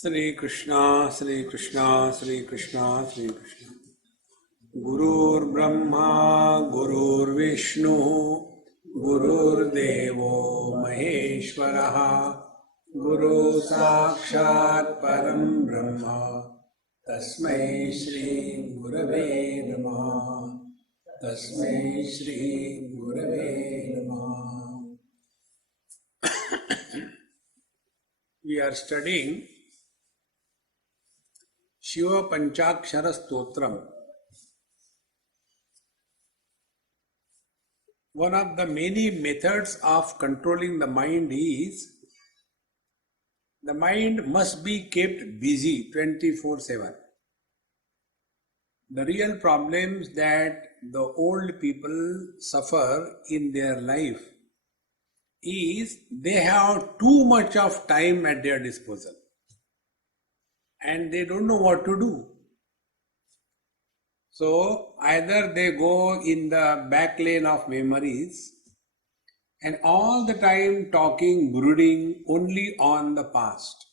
Shri Krishna, Shri Krishna, Shri Krishna, Shri Krishna. Gurur Brahma, Gurur Vishnu, Gurur Devo Maheshwaraha, Guru Sakshat Param Brahma, Tasmai Shri Gurave Namaha, Tasmai Shri Gurave Namaha. We are studying Shiva Panchakshara Stotram. One of the many methods of controlling the mind is the mind must be kept busy 24/7. The real problems that the old people suffer in their life is they have too much of time at their disposal and they don't know what to do. So either they go in the back lane of memories and all the time talking, brooding only on the past.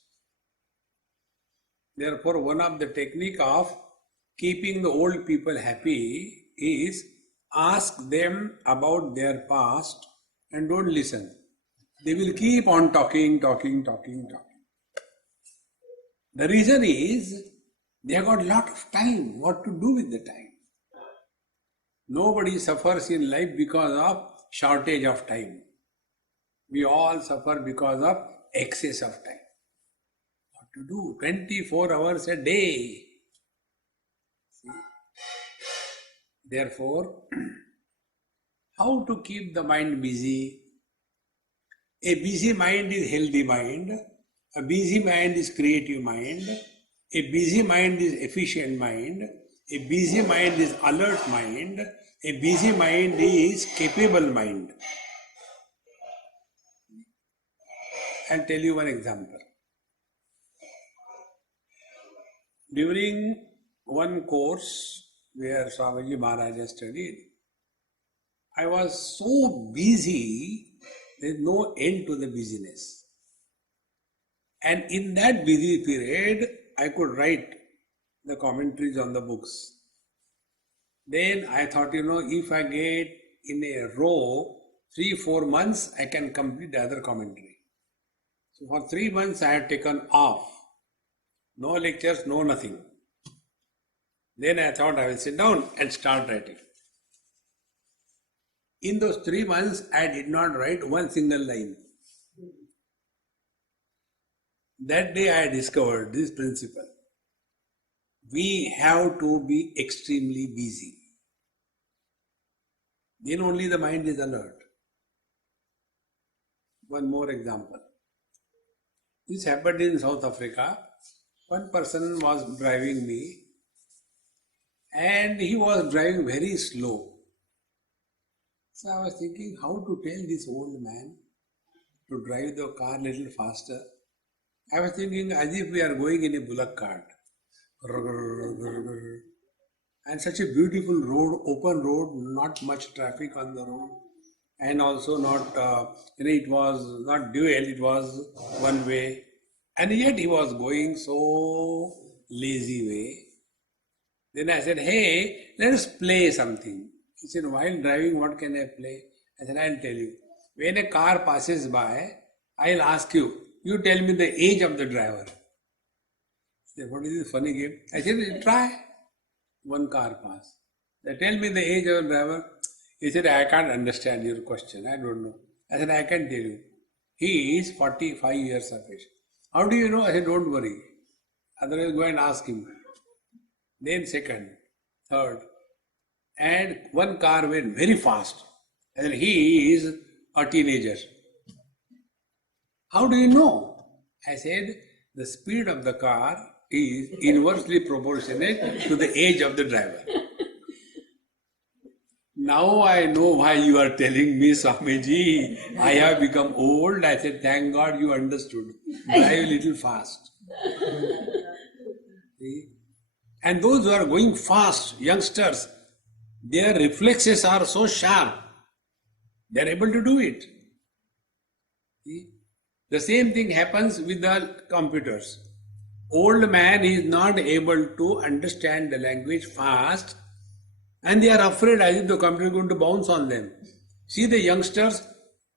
Therefore, one of the technique of keeping the old people happy is ask them about their past and don't listen. They will keep on talking. The reason is they have got a lot of time. What to do with the time? Nobody suffers in life because of shortage of time. We all suffer because of excess of time. What to do? 24 hours a day. See? Therefore, how to keep the mind busy? A busy mind is healthy mind. A busy mind is creative mind. A busy mind is efficient mind. A busy mind is alert mind. A busy mind is capable mind. I'll tell you one example. During one course where Swami Maharaj studied, I was so busy, there is no end to the busyness. And in that busy period, I could write the commentaries on the books. Then I thought, if I get in a row 3-4 months, I can complete the other commentary. So for 3 months, I had taken off. No lectures, no nothing. Then I thought I will sit down and start writing. In those 3 months, I did not write one single line. That day I discovered this principle. We have to be extremely busy. Then only the mind is alert. One more example. This happened in South Africa. One person was driving me and he was driving very slow. So I was thinking how to tell this old man to drive the car a little faster. I was thinking as if we are going in a bullock cart. And such a beautiful road, open road, not much traffic on the road. And also not, it was not dual, it was one way. And yet he was going so lazy way. Then I said, hey, let us play something. He said, while driving, what can I play? I said, I'll tell you. When a car passes by, I'll ask you, you tell me the age of the driver. He said, what is this funny game? I said, try. One car passed. They tell me the age of the driver. He said, I can't understand your question. I don't know. I said, I can tell you. He is 45 years of age. How do you know? I said, don't worry. Otherwise, go and ask him. Then second, third. And one car went very fast. And he is a teenager. How do you know? I said, the speed of the car is inversely proportionate to the age of the driver. Now I know why you are telling me, Swamiji, I have become old. I said, thank God you understood. Drive a little fast. See? And those who are going fast, youngsters, their reflexes are so sharp. They are able to do it. See? The same thing happens with the computers. Old man is not able to understand the language fast, and they are afraid as if the computer is going to bounce on them. See the youngsters,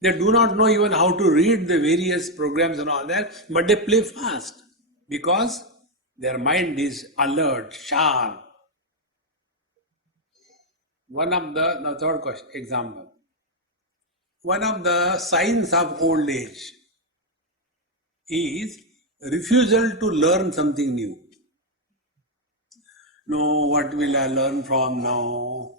they do not know even how to read the various programs and all that, but they play fast because their mind is alert, sharp. The third question, example. One of the signs of old age is refusal to learn something new. No, what will I learn from now?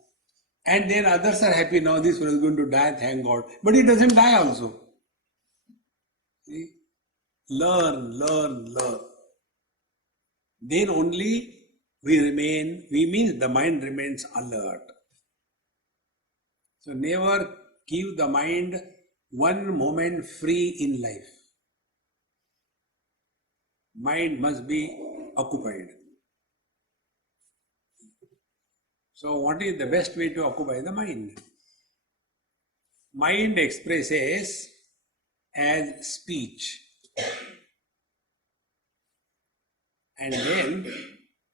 And then others are happy now, this one is going to die, thank God. But he doesn't die also. See? Learn. Then only we means the mind remains alert. So never give the mind one moment free in life. Mind must be occupied. So what is the best way to occupy the mind? Mind expresses as speech. And then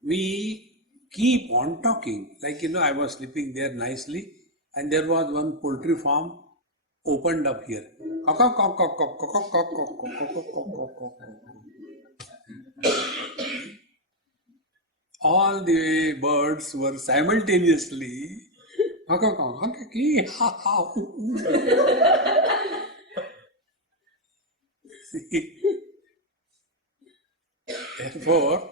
we keep on talking. Like, I was sleeping there nicely and there was one poultry farm opened up here. All the birds were simultaneously Therefore,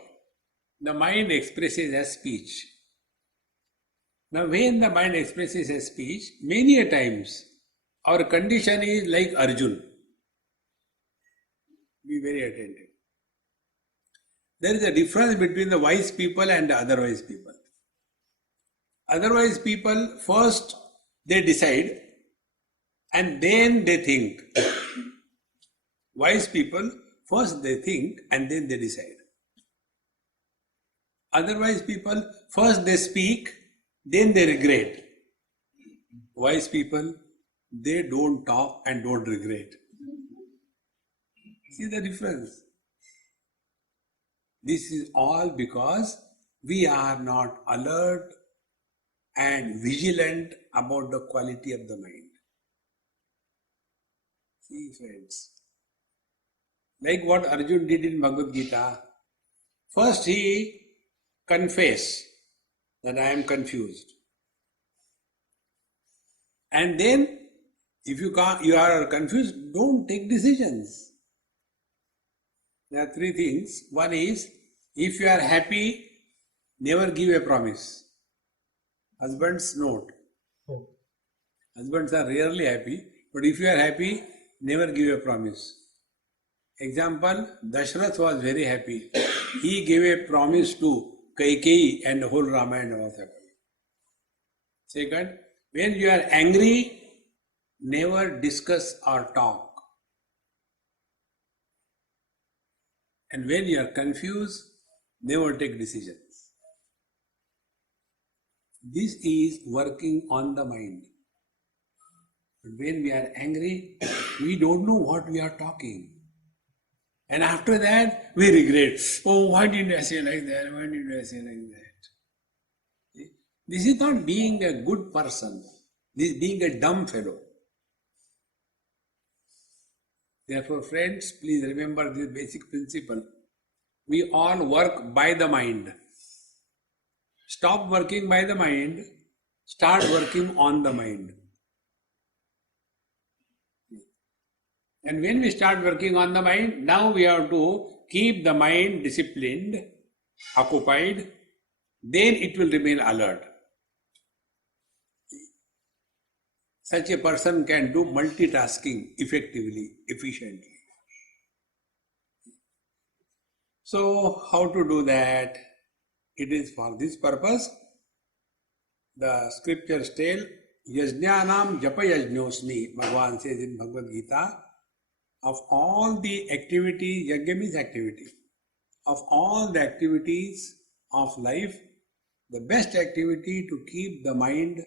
the mind expresses as speech. Now, when the mind expresses as speech, many a times our condition is like Arjun. Be very attentive. There is a difference between the wise people and the otherwise people. Otherwise people, first they decide and then they think. Wise people, first they think and then they decide. Otherwise people, first they speak, then they regret. Wise people, they don't talk and don't regret. See the difference? This is all because we are not alert and vigilant about the quality of the mind. See, friends, like what Arjun did in Bhagavad Gita, first he confessed that I am confused. And then, if you are confused, don't take decisions. There are three things. One is, if you are happy, never give a promise. Husbands note. Husbands are rarely happy, but if you are happy, never give a promise. Example, Dashrath was very happy. He gave a promise to Kaikeyi and the whole Ramayana was happening. Second, when you are angry, never discuss or talk. And when you are confused, never take decisions. This is working on the mind. But when we are angry, we don't know what we are talking. And after that, we regret. Oh, why did I say like that? Why did I say like that? This is not being a good person. This is being a dumb fellow. Therefore, friends, please remember this basic principle. We all work by the mind. Stop working by the mind, start working on the mind. And when we start working on the mind, now we have to keep the mind disciplined, occupied, then it will remain alert. Such a person can do multitasking effectively, efficiently. So, how to do that? It is for this purpose. The scriptures tell, Yajnanam japa yajnosmi, Bhagavan says in Bhagavad Gita, of all the activities, yajna means activity, of all the activities of life, the best activity to keep the mind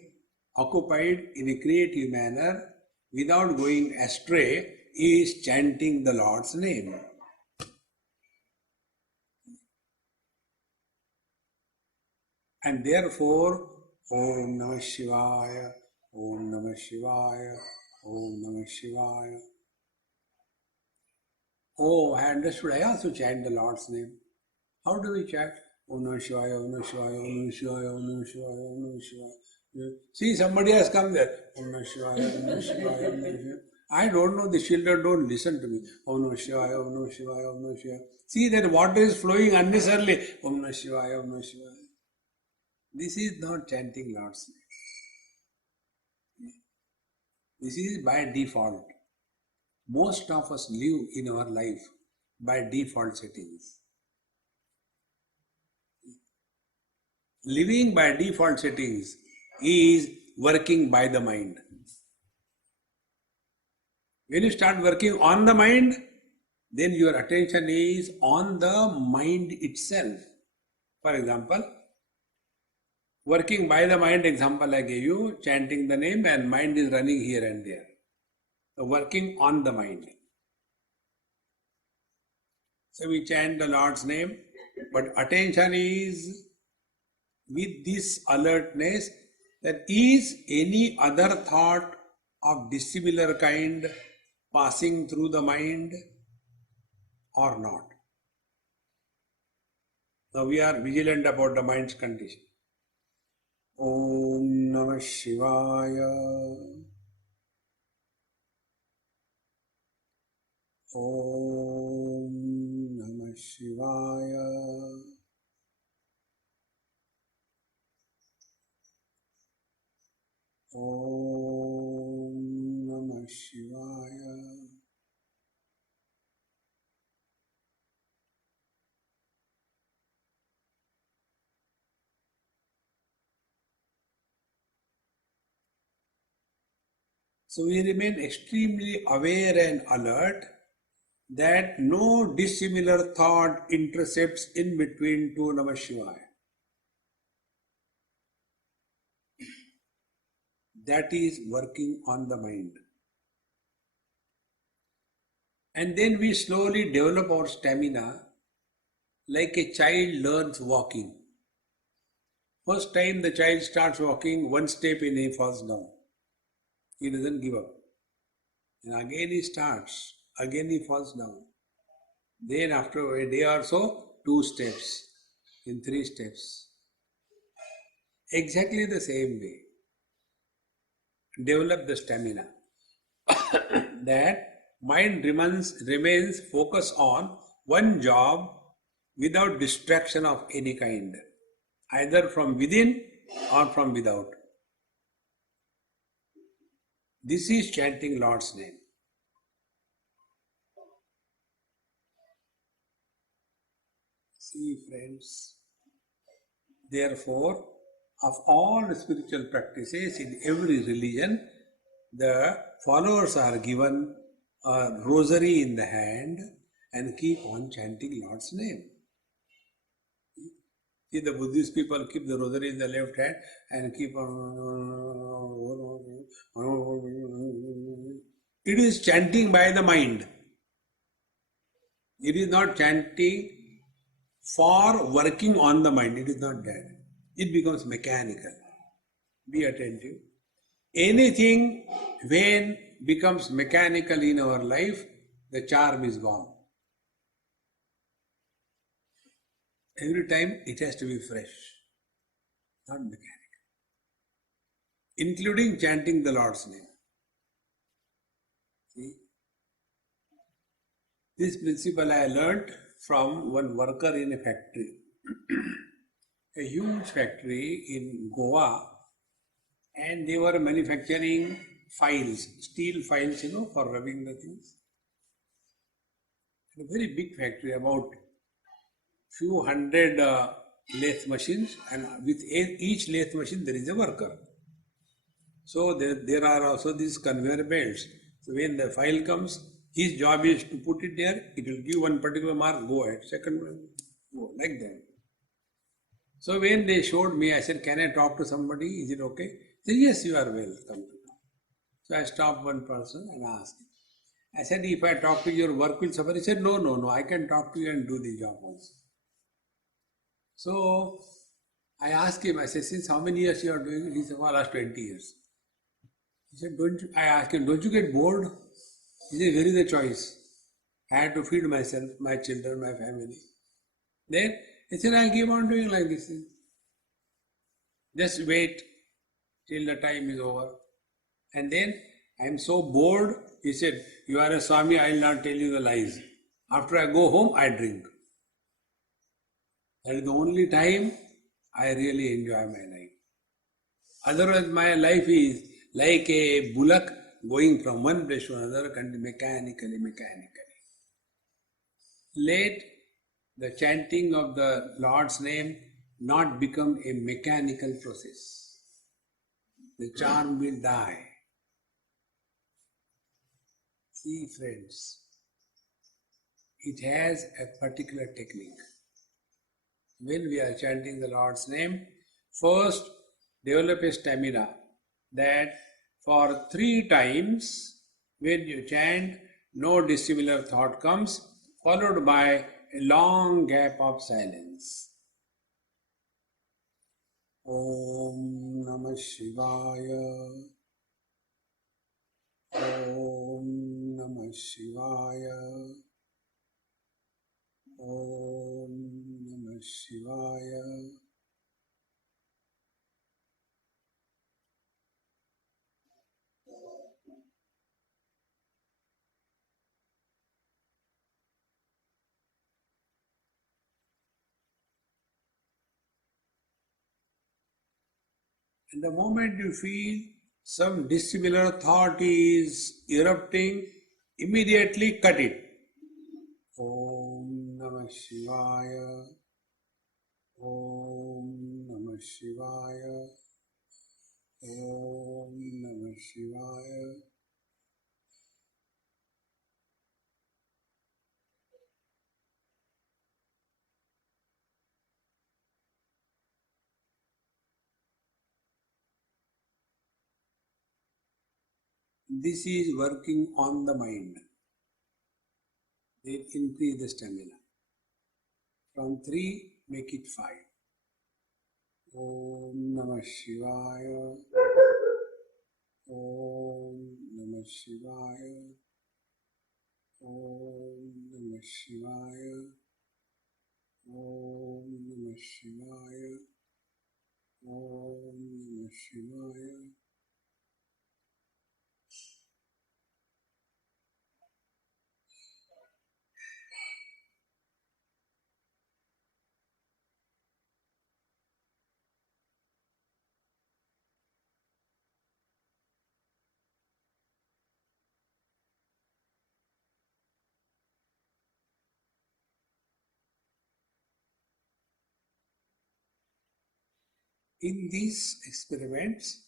occupied in a creative manner without going astray is chanting the Lord's name. And therefore, Om Namah Shivaya, Om Namah Shivaya, Om Namah Shivaya. Oh, I understood. I also chant the Lord's name. How do we chant? Om Namah Shivaya, Om Namah Shivaya, Om Namah Shivaya, Om Namah Shivaya, Om Namah Shivaya. See, somebody has come there. Om Namah Shivaya, Om Namah Shivaya, Om Namah Shivaya. I don't know, the children don't listen to me. Om Namah Shivaya, Om Namah Shivaya, Om Namah Shivaya. See that water is flowing unnecessarily. Om Namah Shivaya, Om Namah Shivaya. This is not chanting Lord's name. This is by default. Most of us live in our life by default settings. Living by default settings is working by the mind. When you start working on the mind, then your attention is on the mind itself. For example, working by the mind example I gave you, chanting the name and mind is running here and there. So working on the mind. So we chant the Lord's name, but attention is with this alertness that is any other thought of dissimilar kind passing through the mind or not. Now we are vigilant about the mind's condition. Om Namah Shivaya. Om Namah Shivaya. Om Namah Shivaya. So we remain extremely aware and alert that no dissimilar thought intercepts in between two Namah Shivaya. That is working on the mind. And then we slowly develop our stamina like a child learns walking. First time the child starts walking, one step and he falls down. He doesn't give up. And again he starts, again he falls down. Then after a day or so, 2 steps, in 3 steps. Exactly the same way. Develop the stamina. That mind remains focused on one job without distraction of any kind, either from within or from without. This is chanting Lord's name. See, friends, therefore, of all spiritual practices in every religion, the followers are given a rosary in the hand and keep on chanting Lord's name. See, the Buddhist people keep the rosary in the left hand and keep on. It is chanting by the mind. It is not chanting for working on the mind. It is not that. It becomes mechanical. Be attentive. Anything when becomes mechanical in our life, the charm is gone. Every time it has to be fresh, not mechanical. Including chanting the Lord's name. See? This principle I learnt from one worker in a factory. A huge factory in Goa, and they were manufacturing files, steel files, for rubbing the things. A very big factory, about few hundred lathe machines, and with each lathe machine there is a worker. So there are also these conveyor belts. So when the file comes, his job is to put it there, it will give one particular mark, go ahead, second one, go, like that. So when they showed me, I said, can I talk to somebody? Is it okay? They said, yes, you are welcome to talk. So I stopped one person and asked him. I said, if I talk to you, your work will suffer. He said, no, I can talk to you and do the job also. So I asked him, I said, since how many years you are doing it? He said, for last 20 years. He said, don't you, I asked him, don't you get bored? He said, where is the choice? I had to feed myself, my children, my family. Then he said, I keep on doing like this. Just wait till the time is over. And then I am so bored. He said, you are a Swami, I will not tell you the lies. After I go home, I drink. That is the only time I really enjoy my life. Otherwise, my life is like a bullock going from one place to another mechanically. Let the chanting of the Lord's name not become a mechanical process. The charm will die. See, friends, it has a particular technique. When we are chanting the Lord's name, first develop a stamina that for 3 times when you chant, no dissimilar thought comes, followed by a long gap of silence. Om Namah Shivaya. Om Namah Shivaya. Om Namah Shivaya. And the moment you feel some dissimilar thought is erupting, immediately cut it. Om Namah Shivaya. Om Namah Shivaya. Om Namah Shivaya. This is working on the mind. Then increase the stamina. From 3, make it 5. Om Namah Shivaya. Om Namah Shivaya. Om Namah Shivaya. Om Namah Shivaya. Om Namah Shivaya. In these experiments,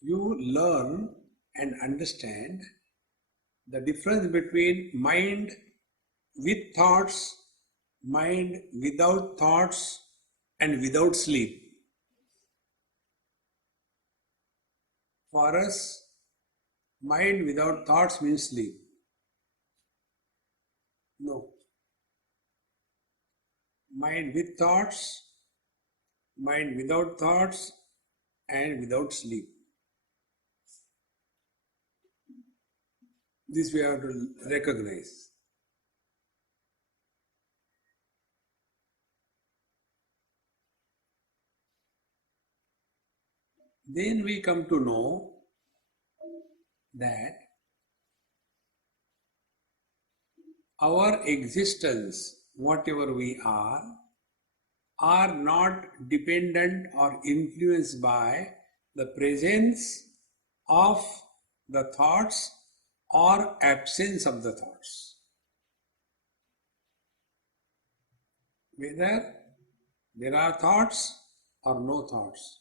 you learn and understand the difference between mind with thoughts, mind without thoughts, and without sleep. For us, mind without thoughts means sleep. No. Mind with thoughts, mind without thoughts, and without sleep. This we have to recognize. Then we come to know that our existence, whatever we are not dependent or influenced by the presence of the thoughts or absence of the thoughts. Whether there are thoughts or no thoughts,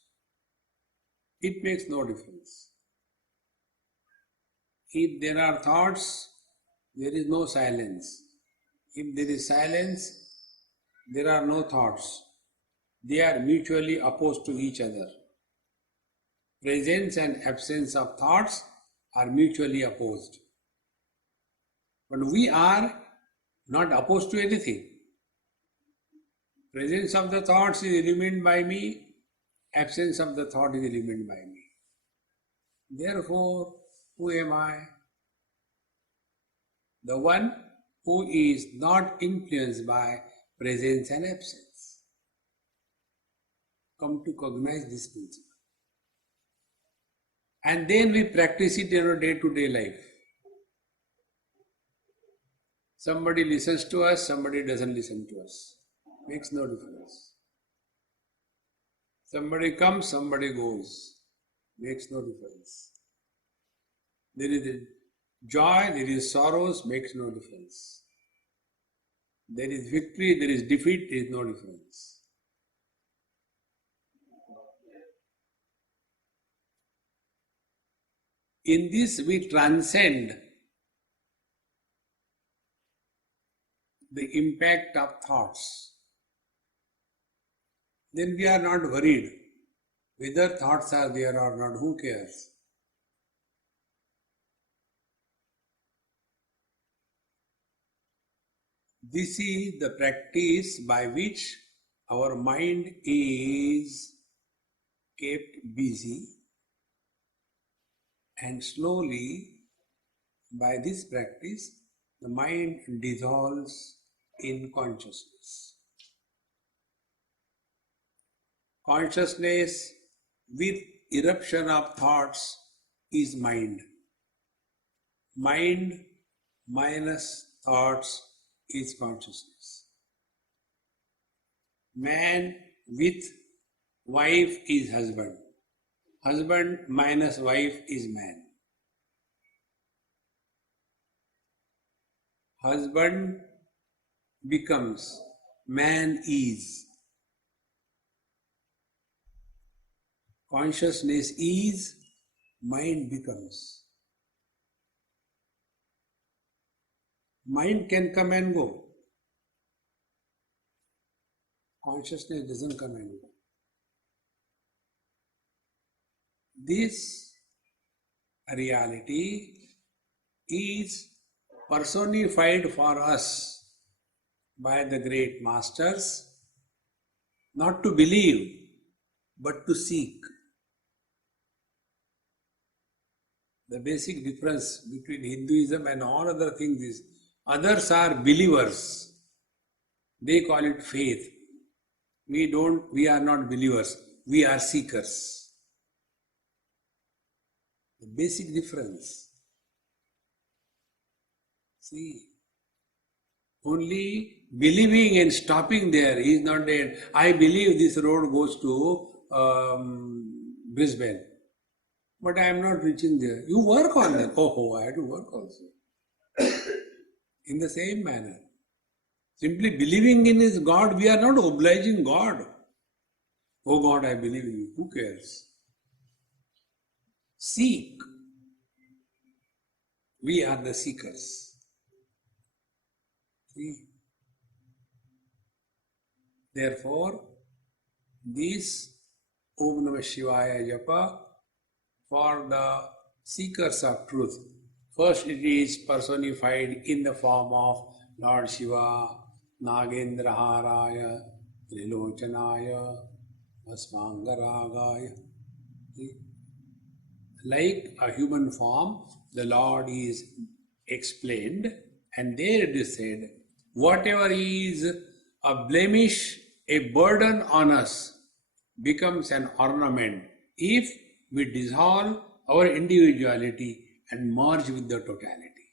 it makes no difference. If there are thoughts, there is no silence. If there is silence, there are no thoughts. They are mutually opposed to each other. Presence and absence of thoughts are mutually opposed. But we are not opposed to anything. Presence of the thoughts is illumined by me, Absence of the thought is eliminated by me. Therefore, who am I? The one who is not influenced by presence and absence. Come to cognize this principle. And then we practice it in our day-to-day life. Somebody listens to us, somebody doesn't listen to us. Makes no difference. Somebody comes, somebody goes. Makes no difference. There is joy, there is sorrows, makes no difference. There is victory, there is defeat, there is no difference. In this we transcend the impact of thoughts. Then we are not worried whether thoughts are there or not, who cares? This is the practice by which our mind is kept busy, and slowly by this practice the mind dissolves in consciousness. Consciousness with eruption of thoughts is mind. Mind minus thoughts is consciousness. Man with wife is husband. Husband minus wife is man. Husband becomes, man is. Consciousness is, mind becomes. Mind can come and go. Consciousness doesn't come and go. This reality is personified for us by the great masters, not to believe, but to seek. The basic difference between Hinduism and all other things is, others are believers. They call it faith. We are not believers. We are seekers. The basic difference. See, only believing and stopping there is not the end. I believe this road goes to Brisbane, but I am not reaching there. You work on that. Oh, I have to work also. In the same manner. Simply believing in His God, we are not obliging God. Oh God, I believe in you. Who cares? Seek. We are the seekers. See? Therefore, this Om Namah Shivaya Japa for the seekers of truth. First, it is personified in the form of Lord Shiva, Nagendraharaya, Trilochanaya, Asmangaragaya. Like a human form, the Lord is explained, and there it is said, whatever is a blemish, a burden on us, becomes an ornament if we dissolve our individuality and merge with the totality.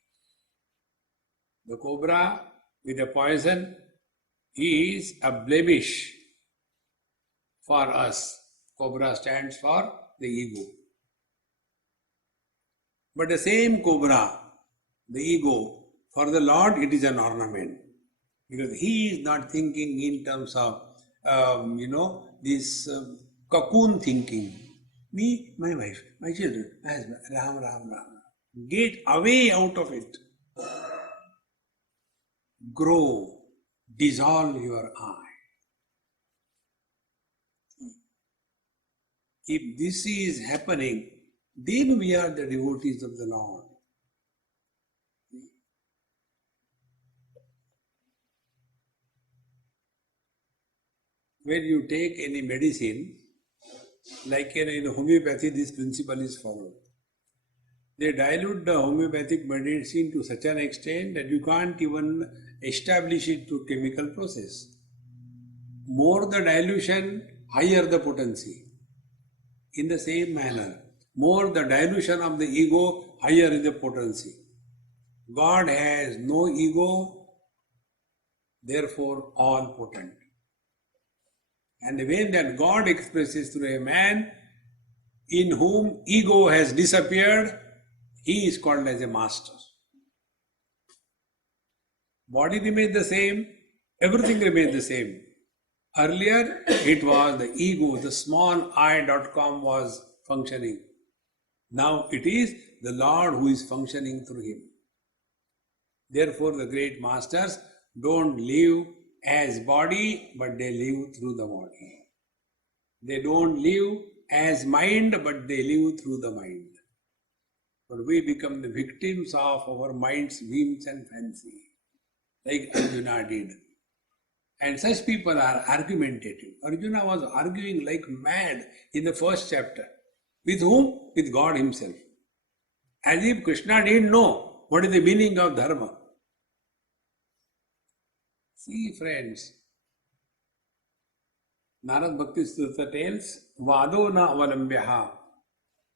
The cobra with the poison is a blemish for us. Cobra stands for the ego. But the same cobra, the ego, for the Lord it is an ornament. Because He is not thinking in terms of, this cocoon thinking. Me, my wife, my children, my husband, Ram, Ram, Ram. Get away out of it. Grow, dissolve your I. If this is happening, then we are the devotees of the Lord. When you take any medicine, Like in homeopathy, this principle is followed. They dilute the homeopathic medicine to such an extent that you can't even establish it through chemical process. More the dilution, higher the potency. In the same manner, more the dilution of the ego, higher is the potency. God has no ego, therefore all potent. And when that God expresses through a man in whom ego has disappeared, he is called as a master. Body remains the same, everything remains the same. Earlier, it was the ego, the small I.com was functioning. Now it is the Lord who is functioning through him. Therefore, the great masters don't live as body, but they live through the body. They don't live as mind, but they live through the mind. But we become the victims of our mind's whims and fancy, like Arjuna did. And such people are argumentative. Arjuna was arguing like mad in the first chapter. With whom? With God himself. As if Krishna didn't know what is the meaning of dharma. See, friends, Narad Bhakti Sutra tells, Vado na avalambyaha.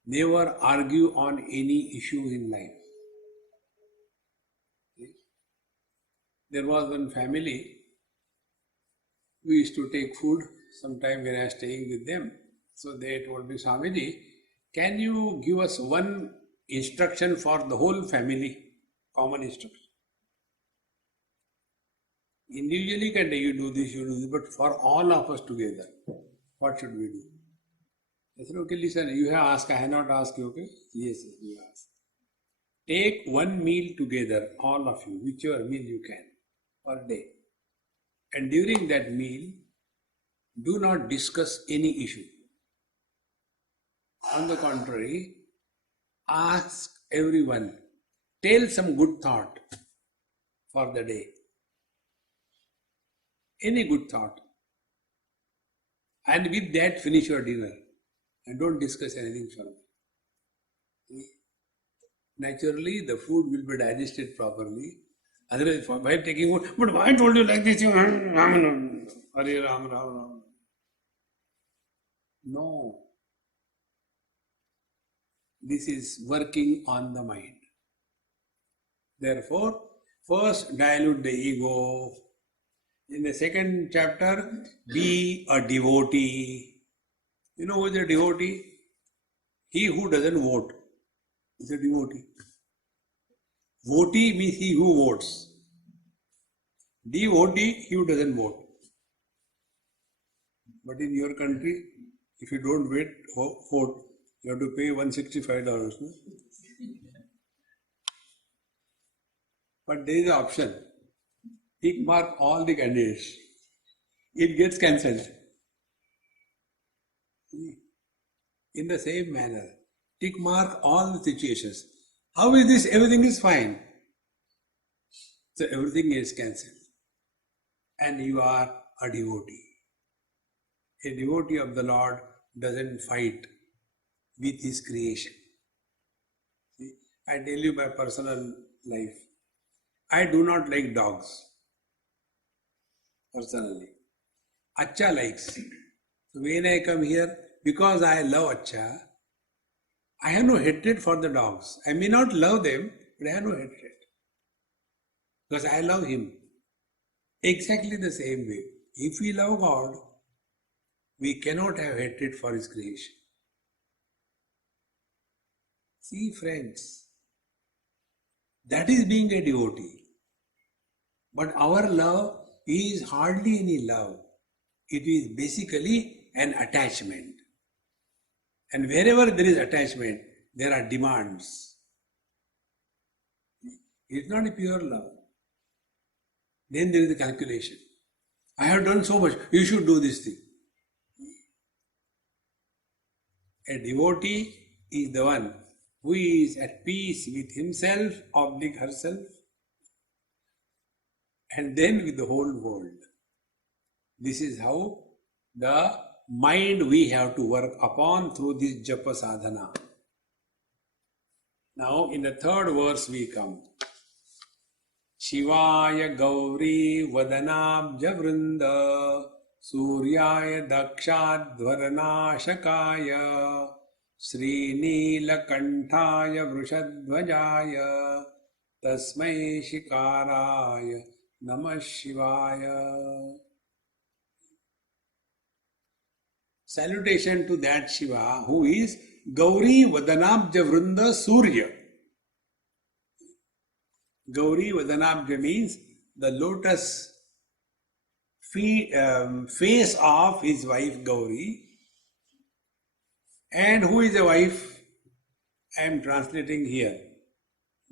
Never argue on any issue in life. There was one family, we used to take food sometime when I was staying with them. So they told me, Swamiji, can you give us one instruction for the whole family? Common instruction. Individually can you do this, but for all of us together, what should we do? I said, okay, listen, you have asked, I have not asked you, okay? Yes, you asked. Take one meal together, all of you, whichever meal you can, per day. And during that meal, do not discuss any issue. On the contrary, ask everyone, tell some good thought for the day. Any good thought. And with that, finish your dinner. And don't discuss anything further. Naturally, the food will be digested properly. Otherwise, by taking food, but why told you like this? Hare Ram, Ram Ram. No. This is working on the mind. Therefore, first dilute the ego. In the second chapter, be a devotee. You know who is a devotee? He who doesn't vote is a devotee. Votee means he who votes. Devotee, he who doesn't vote. But in your country, if you don't vote, you have to pay $165. No? But there is an option. Tick mark all the candidates. It gets cancelled. In the same manner, tick mark all the situations. How is this? Everything is fine. So everything is cancelled. And you are a devotee. A devotee of the Lord doesn't fight with his creation. See, I tell you my personal life. I do not like dogs. Personally. Acha likes. So when I come here, because I love Acha, I have no hatred for the dogs. I may not love them, but I have no hatred. Because I love him. Exactly the same way. If we love God, we cannot have hatred for his creation. See, friends, that is being a devotee. But our love is hardly any love. It is basically an attachment. And wherever there is attachment, there are demands. It's not a pure love. Then there is a calculation. I have done so much, you should do this thing. A devotee is the one who is at peace with himself, oblique herself, and then with the whole world. This is how the mind we have to work upon through this japa sadhana. Now in the third verse we come. Shivaya Gauri Vadanabja Vrinda Suryaya Dakshadvaranashakaya Srinilakantaya Vrushadvajaya Tasmai Shikaraya Namah Shivaya. Salutation to that Shiva who is Gauri Vadanabja Vrinda Surya. Gauri Vadanabja means the lotus face of his wife Gauri. And who is the wife? I am translating here.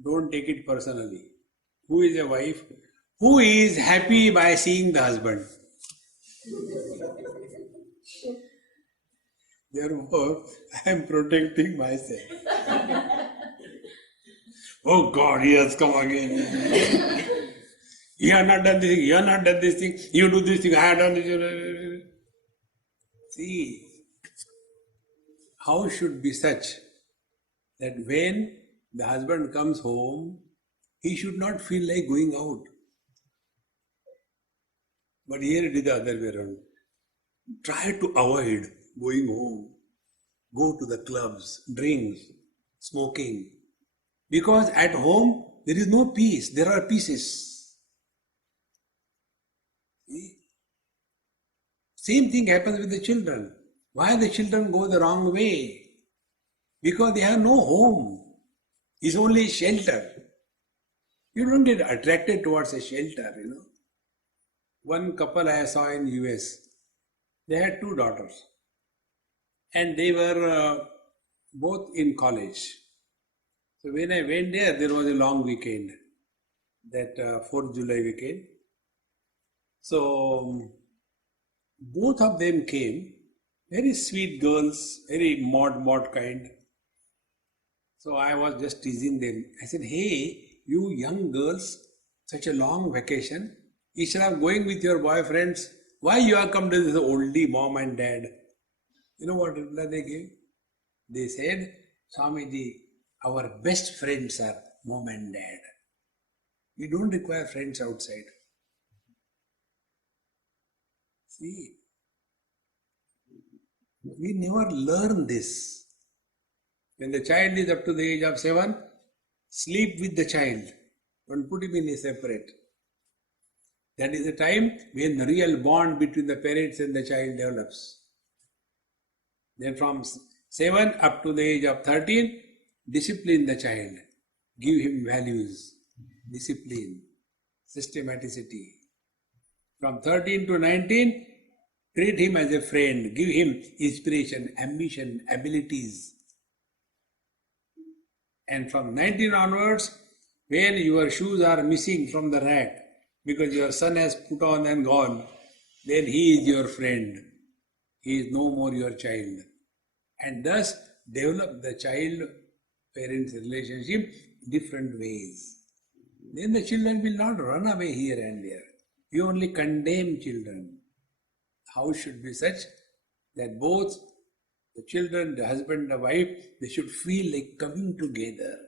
Don't take it personally. Who is the wife? Who is happy by seeing the husband? Therefore, I am protecting myself. Oh God, he has come again. You have not done this thing, you have not done this thing, you do this thing, I have done this. See, how should be such that when the husband comes home, he should not feel like going out. But here it is the other way around. Try to avoid going home. Go to the clubs, drinks, smoking. Because at home, there is no peace, there are pieces. See? Same thing happens with the children. Why the children go the wrong way? Because they have no home. It's only shelter. You don't get attracted towards a shelter, you know. One couple I saw in US, they had 2 daughters. And they were both in college. So when I went there was a long weekend, that 4th July weekend. So both of them came, very sweet girls, very mod kind. So I was just teasing them. I said, hey, you young girls, such a long vacation, instead of going with your boyfriends, why you have come to this oldie mom and dad? You know what reply they gave? They said, Swamiji, our best friends are mom and dad. We don't require friends outside. See, we never learn this. When the child is up to the age of 7, sleep with the child. Don't put him in a separate. That is the time when the real bond between the parents and the child develops. Then from 7 up to the age of 13, discipline the child. Give him values, discipline, systematicity. From 13 to 19, treat him as a friend. Give him inspiration, ambition, abilities. And from 19 onwards, when your shoes are missing from the rack because your son has put on and gone, then he is your friend. He is no more your child. And thus develop the child-parent relationship different ways. Then the children will not run away here and there. You only condemn children. House should be such that both the children, the husband, the wife, they should feel like coming together.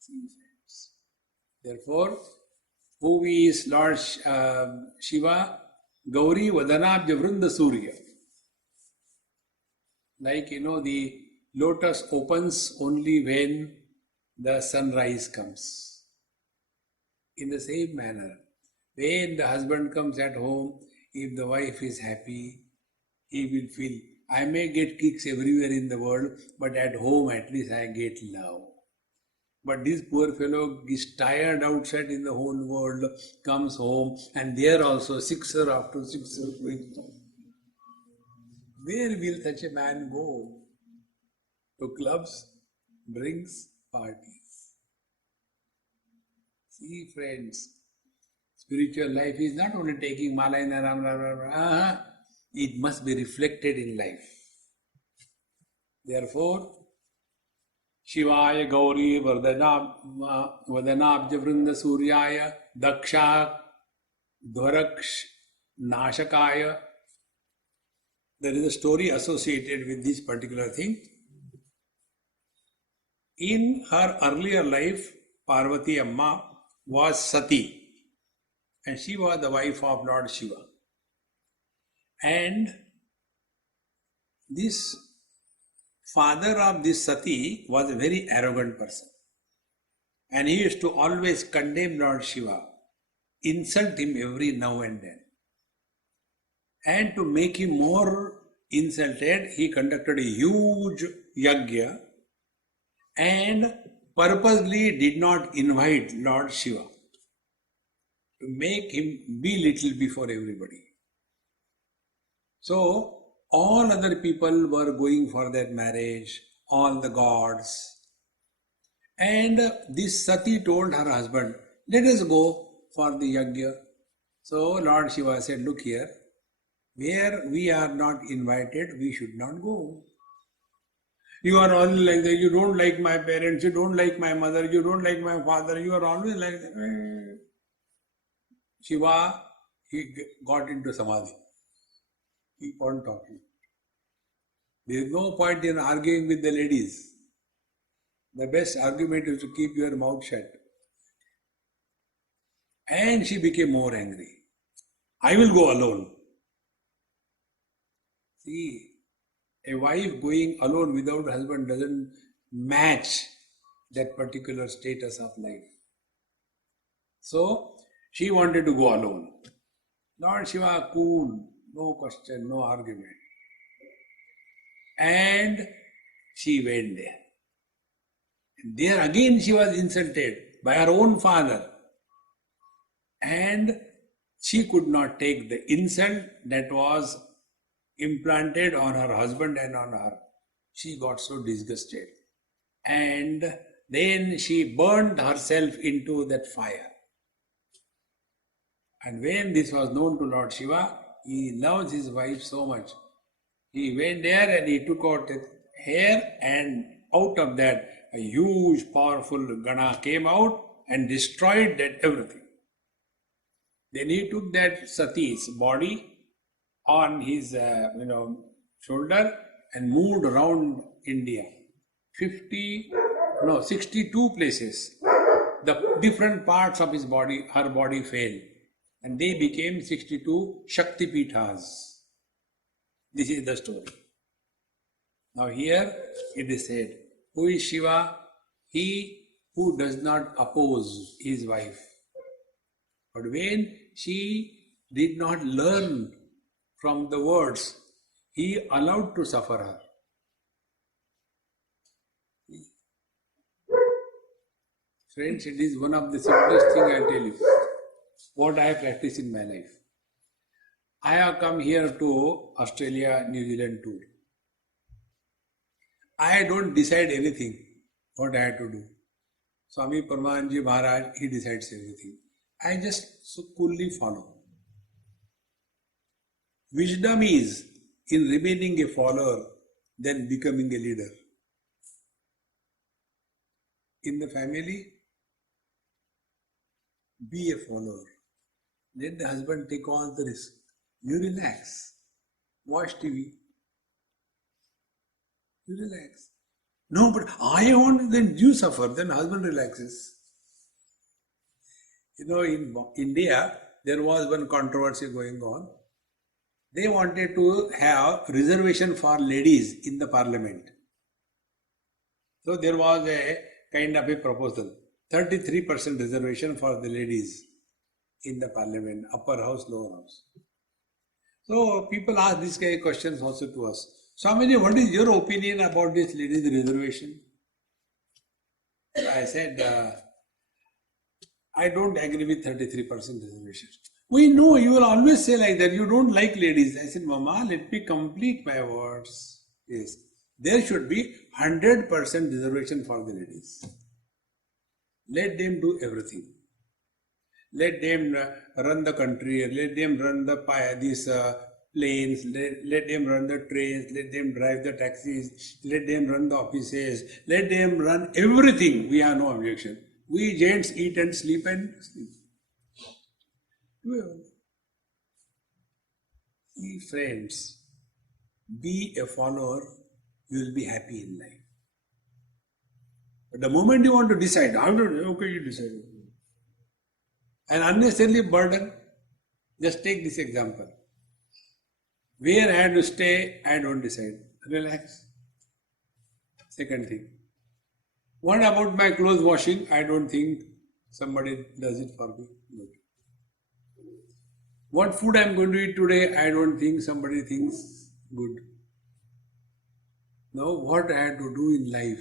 See, friends. Therefore, who is Lord Shiva? Gauri Vadanabja Vrinda Surya. Like, the lotus opens only when the sunrise comes. In the same manner, when the husband comes at home, if the wife is happy, he will feel, I may get kicks everywhere in the world, but at home at least I get love. But this poor fellow is tired outside in the whole world, comes home, and there also sixer after sixer. Where will such a man go? To clubs, drinks, parties. See, friends, spiritual life is not only taking mala in Ram, it must be reflected in life. Therefore, Shivaya Gauri Vadanabja Vrinda Suryaya Daksha Dvaraksh Nashakaya there is a story associated with this particular thing. In her earlier life, Parvati Amma was Sati, and she was the wife of Lord Shiva. And this father of this Sati was a very arrogant person. And he used to always condemn Lord Shiva, insult him every now and then. And to make him more insulted, he conducted a huge yajna and purposely did not invite Lord Shiva to make him be little before everybody. So all other people were going for that marriage, all the gods. And this Sati told her husband, let us go for the yajna. So Lord Shiva said, look here, where we are not invited, we should not go. You are always like that, you don't like my parents, you don't like my mother, you don't like my father, you are always like that. Shiva, he got into samadhi. Keep on talking. There is no point in arguing with the ladies. The best argument is to keep your mouth shut. And she became more angry. I will go alone. See, a wife going alone without a husband doesn't match that particular status of life. So, she wanted to go alone. Lord Shiva, cool, no question, no argument. And she went there. And there again she was insulted by her own father. And she could not take the insult that was implanted on her husband and on her. She got so disgusted. And then she burned herself into that fire. And when this was known to Lord Shiva, he loves his wife so much. He went there and he took out his hair, and out of that a huge powerful Gana came out and destroyed that everything. Then he took that Sati's body on his shoulder and moved around India. 62 places. The different parts of his body, her body fell. And they became 62 Shakti Pithas. This is the story. Now here it is said, who is Shiva? He who does not oppose his wife. But when she did not learn from the words, he allowed to suffer her. Friends, it is one of the simplest things I tell you. What I have practiced in my life. I have come here to Australia, New Zealand tour. I don't decide anything, what I have to do. Swami Paramahanji Maharaj, he decides everything. I just so coolly follow. Wisdom is in remaining a follower than becoming a leader. In the family, be a follower. Let the husband take all the risk. You relax. Watch TV. You relax. No, but I want, then you suffer, then husband relaxes. You know, in India, there was one controversy going on. They wanted to have reservation for ladies in the parliament. So there was a kind of a proposal. 33% reservation for the ladies in the parliament, upper house, lower house. So people ask these kind of questions also to us. Swamiji, what is your opinion about this ladies reservation? I said, I don't agree with 33% reservation. We know you will always say like that, you don't like ladies. I said, Mama, let me complete my words. Yes, there should be 100% reservation for the ladies. Let them do everything. Let them run the country, let them run the planes, let them run the trains, let them drive the taxis, let them run the offices, let them run everything. We have no objection. We gents eat and sleep and sleep. Well, friends, be a follower, you will be happy in life. But the moment you want to decide, I'm not, okay, you decide. And unnecessarily burden, just take this example. Where I have to stay, I don't decide. Relax. Second thing. What about my clothes washing? I don't think somebody does it for me. Good. What food I am going to eat today? I don't think somebody thinks good. Now, what I have to do in life?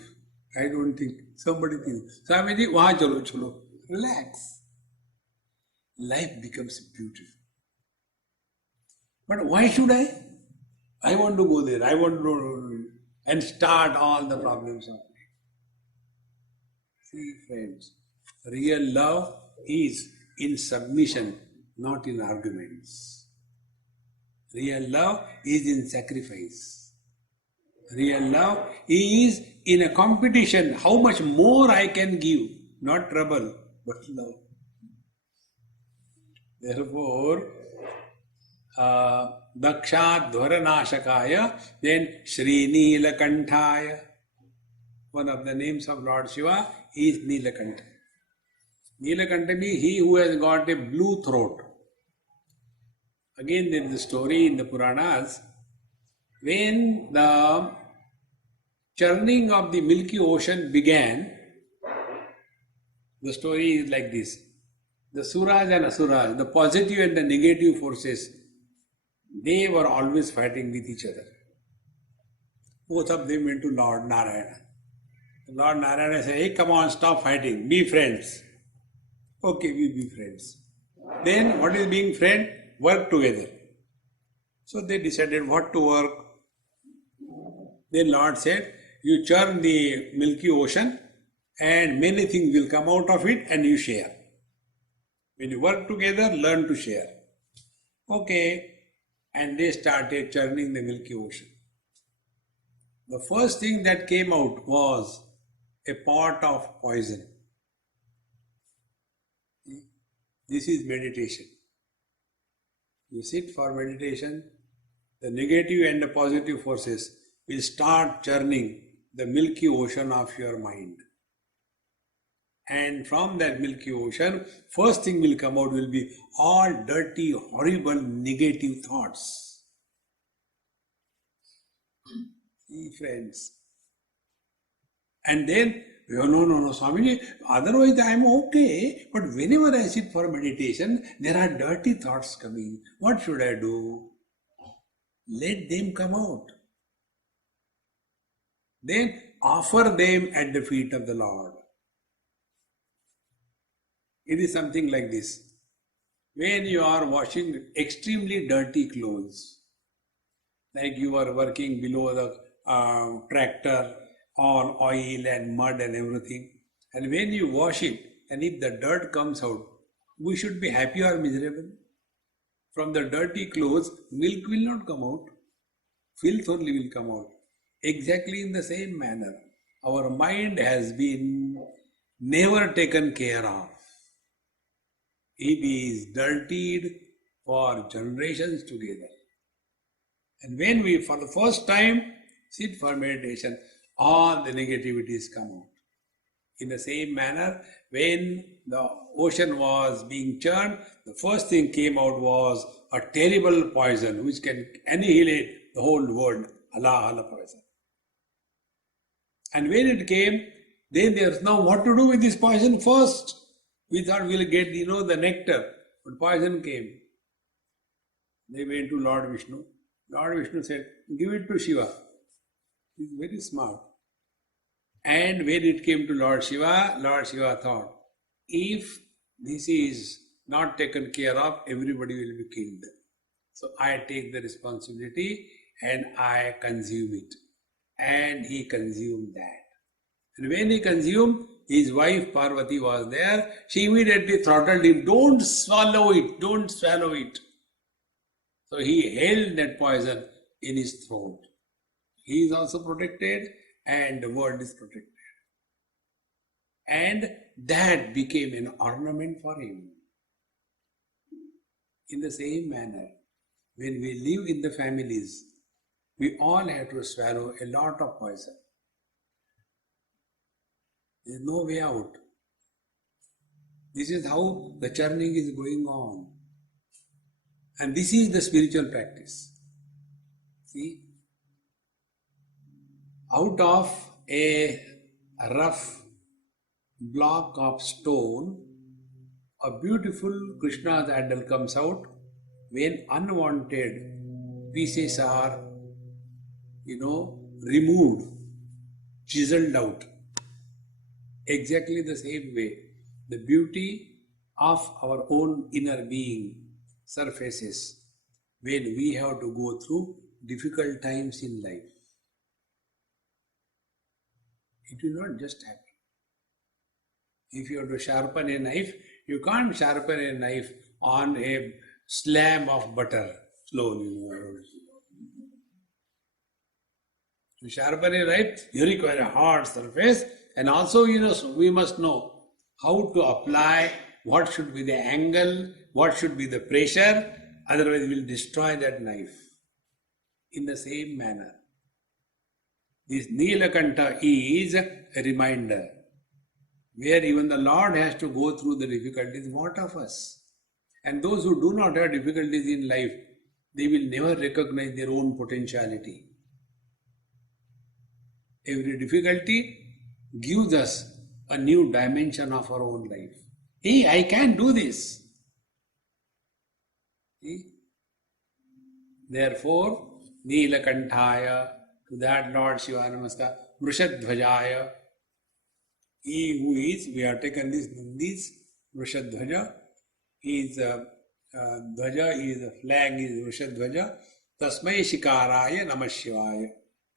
I don't think somebody thinks. Swamiji, wahan chalo, chalo. Relax. Life becomes beautiful. But why should I? I want to go there. I want to and start all the problems of life. See, friends, real love is in submission, not in arguments. Real love is in sacrifice. Real love is in a competition. How much more I can give, not trouble, but love. Therefore, Dakshat Dhvaranashakaya, then Shri Neelakantaya. One of the names of Lord Shiva is Neelakanta. Neelakanta means he who has got a blue throat. Again, there is a story in the Puranas when the churning of the Milky Ocean began. The story is like this. The Suras and Asuras, the positive and the negative forces, they were always fighting with each other. Both of them went to Lord Narayana. Lord Narayana said, hey, come on, stop fighting, be friends. Okay, we be friends. Then what is being friend? Work together. So they decided what to work. Then Lord said, you churn the Milky Ocean and many things will come out of it and you share. When you work together, learn to share. Okay. And they started churning the Milky Ocean. The first thing that came out was a pot of poison. This is meditation. You sit for meditation, the negative and the positive forces will start churning the Milky Ocean of your mind. And from that Milky Ocean, first thing will come out will be all dirty, horrible, negative thoughts. See, friends. And then, no, Swamiji, otherwise I am okay. But whenever I sit for meditation, there are dirty thoughts coming. What should I do? Let them come out. Then offer them at the feet of the Lord. It is something like this. When you are washing extremely dirty clothes, like you are working below the tractor on oil and mud and everything, and when you wash it, and if the dirt comes out, we should be happy or miserable? From the dirty clothes, milk will not come out. Filth only will come out. Exactly in the same manner, our mind has been never taken care of. It is dirtied for generations together. And when we, for the first time, sit for meditation, all the negativities come out. In the same manner, when the ocean was being churned, the first thing came out was a terrible poison which can annihilate the whole world, Allah poison. And when it came, then there's now what to do with this poison first. We thought we'll get, the nectar, but poison came. They went to Lord Vishnu. Lord Vishnu said, give it to Shiva. He's very smart. And when it came to Lord Shiva thought, if this is not taken care of, everybody will be killed. So I take the responsibility and I consume it. And he consumed that. And when he consumed, his wife Parvati was there. She immediately throttled him, don't swallow it, don't swallow it. So he held that poison in his throat. He is also protected and the world is protected. And that became an ornament for him. In the same manner, when we live in the families, we all have to swallow a lot of poison. There is no way out. This is how the churning is going on. And this is the spiritual practice. See, out of a rough block of stone, a beautiful Krishna's idol comes out when unwanted pieces are, removed, chiseled out. Exactly the same way, the beauty of our own inner being surfaces when we have to go through difficult times in life. It will not just happen. If you have to sharpen a knife, you can't sharpen a knife on a slab of butter slowly. To sharpen a knife, you require a hard surface, and also, we must know how to apply, what should be the angle, what should be the pressure, otherwise we will destroy that knife. In the same manner, this Nilakanta is a reminder, where even the Lord has to go through the difficulties. What of us? And those who do not have difficulties in life, they will never recognize their own potentiality. Every difficulty gives us a new dimension of our own life. Hey, I can do this. See? Therefore, Nilakantaya, to that Lord Shiva Namaskar, Vrishadhvajaya, he who is, we have taken this Vrishadhvaja, is Dhvaja is a flag, is Vrishadhvaja, Tasmai Shikaraya Namah Shivaya.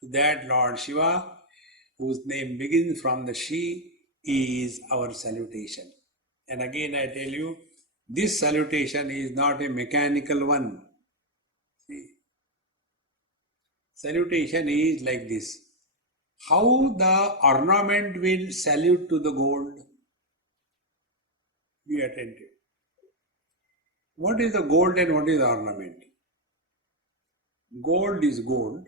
To that Lord Shiva, whose name begins from the Shi, is our salutation. And again I tell you, this salutation is not a mechanical one. See? Salutation is like this. How the ornament will salute to the gold? Be attentive. What is the gold and what is the ornament? Gold is gold.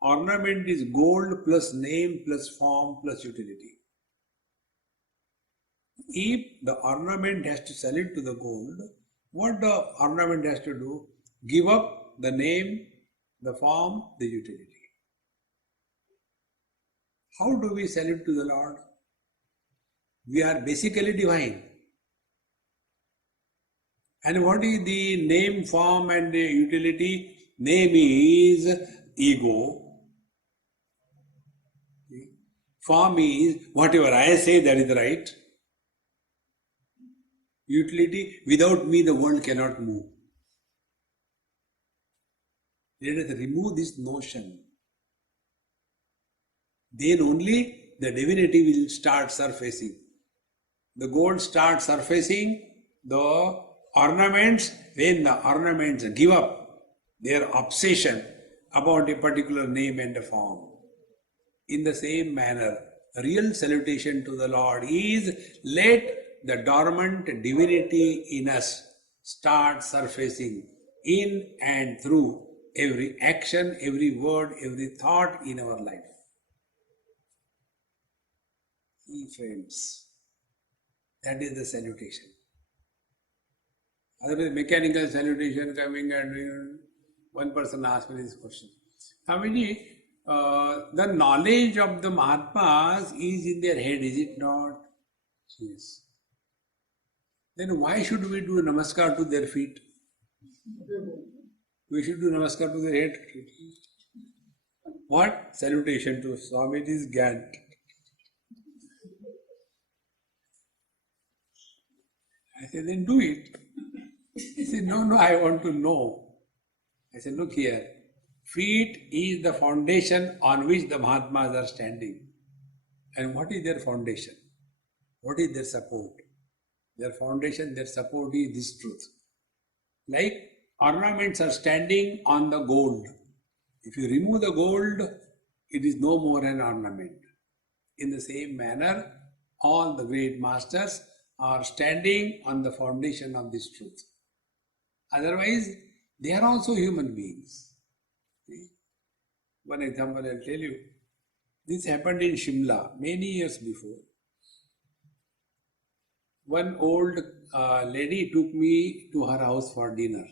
Ornament is gold plus name plus form plus utility. If the ornament has to salute to the gold, what the ornament has to do? Give up the name, the form, the utility. How do we salute to the Lord? We are basically divine. And what is the name, form and the utility? Name is ego. Form is whatever I say, that is right. Utility, without me the world cannot move. Let us remove this notion. Then only the divinity will start surfacing. The gold starts surfacing, the ornaments, when the ornaments give up their obsession about a particular name and a form. In the same manner, real salutation to the Lord is, let the dormant divinity in us start surfacing in and through every action, every word, every thought in our life. See, friends, that is the salutation. Otherwise, mechanical salutation coming and one person asked me this question. Swamiji, the knowledge of the Mahatmas is in their head, is it not? Yes. Then why should we do namaskar to their feet? We should do namaskar to their head. What? Salutation to Swamiji's Gant. I said, then do it. He said, no, I want to know. I said, look here. Feet is the foundation on which the Mahatmas are standing. And what is their foundation? What is their support? Their foundation, their support is this truth. Like ornaments are standing on the gold. If you remove the gold, it is no more an ornament. In the same manner, all the great masters are standing on the foundation of this truth. Otherwise, they are also human beings. One example I'll tell you. This happened in Shimla many years before. One old lady took me to her house for dinner.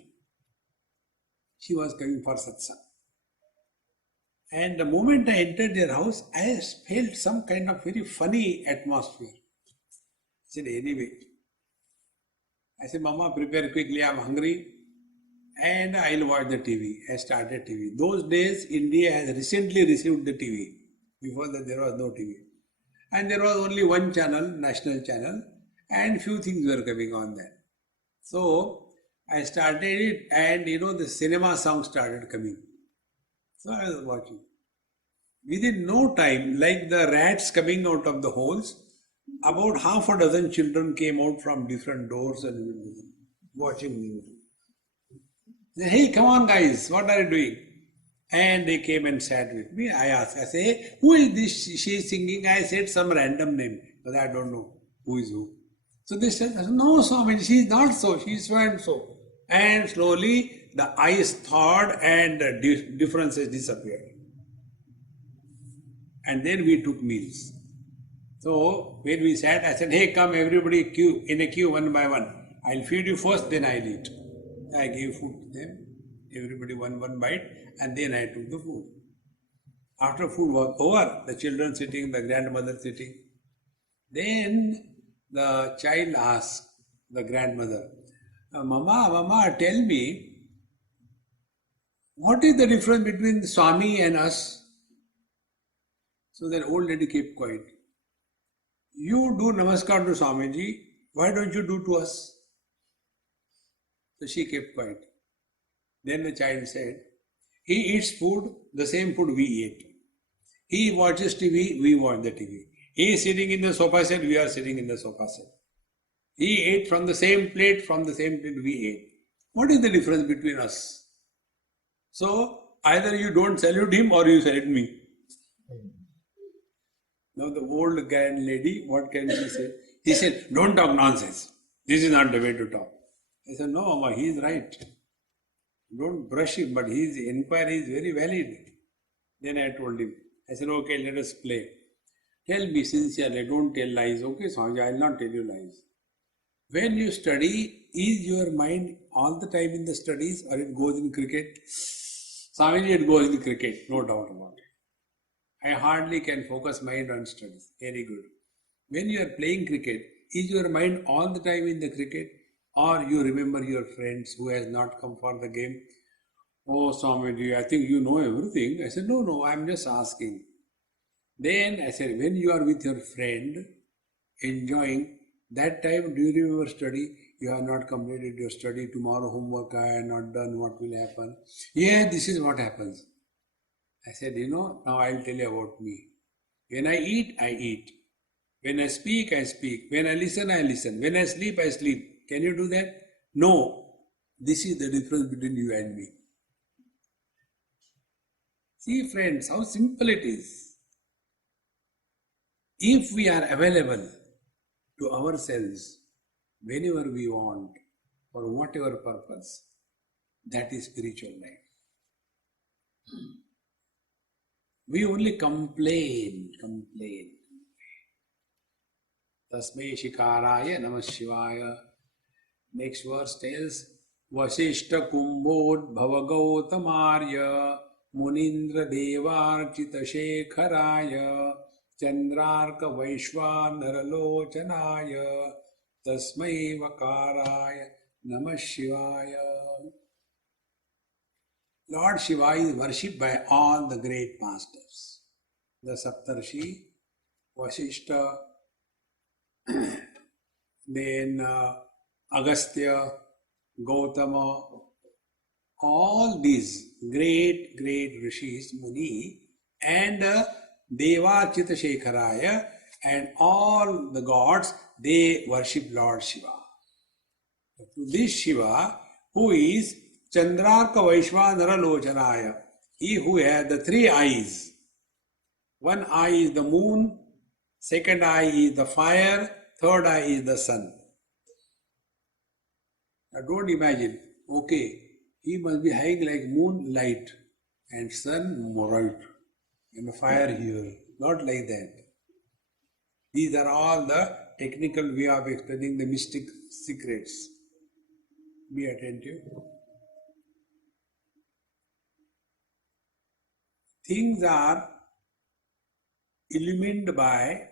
She was coming for satsang. And the moment I entered their house, I felt some kind of very funny atmosphere. I said, anyway. I said, Mama, prepare quickly, I'm hungry. And I'll watch the TV. I started TV. Those days, India has recently received the TV. Before that, there was no TV. And there was only one channel, national channel, and few things were coming on there. So, I started it, and the cinema song started coming. So, I was watching. Within no time, like the rats coming out of the holes, about half a dozen children came out from different doors and windows, watching news. Hey, come on guys, what are you doing? And they came and sat with me. I asked, I say, hey, who is this? She is singing. I said some random name, but I don't know who is who. So they said, no, Swami, she is not so, she is so and so. And slowly the eyes thawed and differences disappeared. And then we took meals. So when we sat, I said, hey, come everybody queue, in a queue one by one. I'll feed you first, then I'll eat. I gave food to them, everybody one bite, and then I took the food. After food was over, the children sitting, the grandmother sitting, then the child asked the grandmother, Mama, tell me, what is the difference between Swami and us? So that old lady kept quiet. You do namaskar to Swamiji, why don't you do to us? So she kept quiet. Then the child said, he eats food, the same food we eat. He watches TV, we watch the TV. He is sitting in the sofa set, we are sitting in the sofa set. He ate from the same plate we ate. What is the difference between us? So, either you don't salute him or you salute me. Now the old grand lady, what can she say? He said, don't talk nonsense. This is not the way to talk. I said, no, Mama, he is right. Don't brush him, but his inquiry is very valid. Then I told him, I said, okay, let us play. Tell me sincerely, don't tell lies. Okay, Swami, I will not tell you lies. When you study, is your mind all the time in the studies or it goes in cricket? Swami, it goes in cricket, no doubt about it. I hardly can focus mind on studies. Very good. When you are playing cricket, is your mind all the time in the cricket? Or you remember your friends who has not come for the game? Oh, Swamiji, I think you know everything. I said, no, I'm just asking. Then I said, when you are with your friend, enjoying, that time do you remember study? You have not completed your study, tomorrow homework I have not done, what will happen? Yeah, this is what happens. I said, now I'll tell you about me. When I eat, I eat. When I speak, I speak. When I listen, I listen. When I sleep, I sleep. Can you do that? No. This is the difference between you and me. See friends, how simple it is. If we are available to ourselves whenever we want, for whatever purpose, that is spiritual life. We only complain. Tasmai Shikaraya Namah Shivaya. Next verse tells, Vasishta Kumbhod Bhavagautamarya Munindra Devarchita Shekharaya Chandrarka Vaishwa Naralochanaya Tasmai Vakaraya Namah Shivaya. Lord Shiva is worshipped by all the great masters. The Saptarshi, Vasishta, then Agastya, Gautama, all these great rishis, Muni, and Devachita Shekharaya, and all the gods, they worship Lord Shiva. To this Shiva, who is Chandrarka Vaishvanara Lochanaya, he who has the three eyes. One eye is the moon, second eye is the fire, third eye is the sun. Now don't imagine, okay, he must be having like moonlight. and sun right, and fire here. Not like that. These are all the technical way of explaining the mystic secrets. Be attentive. Things are illumined by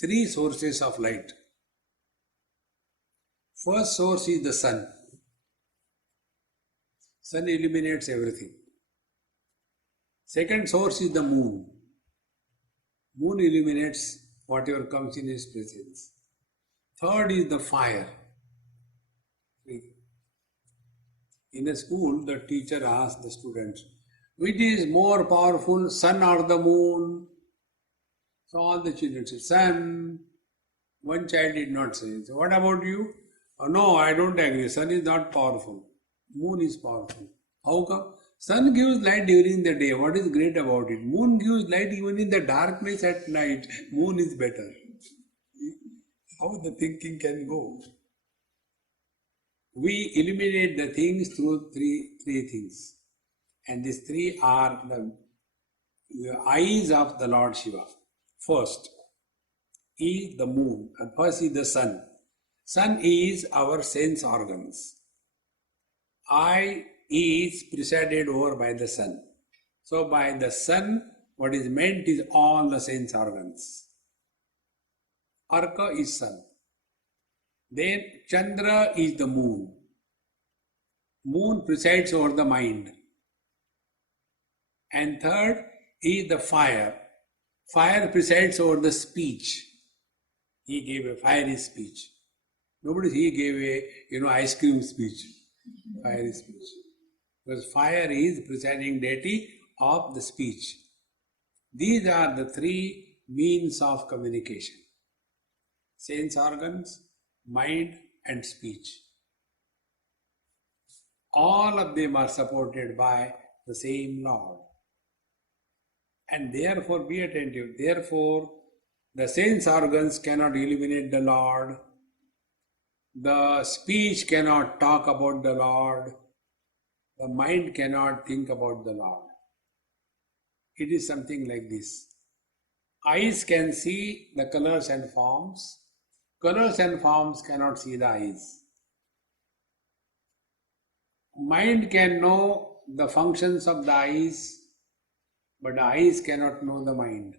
three sources of light. First source is the sun. Sun illuminates everything. Second source is the moon. Moon illuminates whatever comes in his presence. Third is the fire. In a school, the teacher asked the students, which is more powerful, sun or the moon? So all the children said, sun. One child did not say. So what about you? Oh, no, I don't agree. Sun is not powerful. Moon is powerful. How come? Sun gives light during the day. What is great about it? Moon gives light even in the darkness at night. Moon is better. How the thinking can go? We illuminate the things through three things. And these three are the eyes of the Lord Shiva. First is the moon, and first is the sun. Sun is our sense organs. Eye is presided over by the sun. So by the sun, what is meant is all the sense organs. Arka is sun. Then Chandra is the moon. Moon presides over the mind. And third is the fire. Fire presides over the speech. He gave a fiery speech. He gave a ice cream speech. Fiery speech. Because fire is presiding deity of the speech. These are the three means of communication. Sense organs, mind and speech. All of them are supported by the same Lord. And therefore, be attentive. Therefore, the sense organs cannot illuminate the Lord. The speech cannot talk about the Lord. The mind cannot think about the Lord. It is something like this. Eyes can see the colors and forms. Colors and forms cannot see the eyes. Mind can know the functions of the eyes, but the eyes cannot know the mind.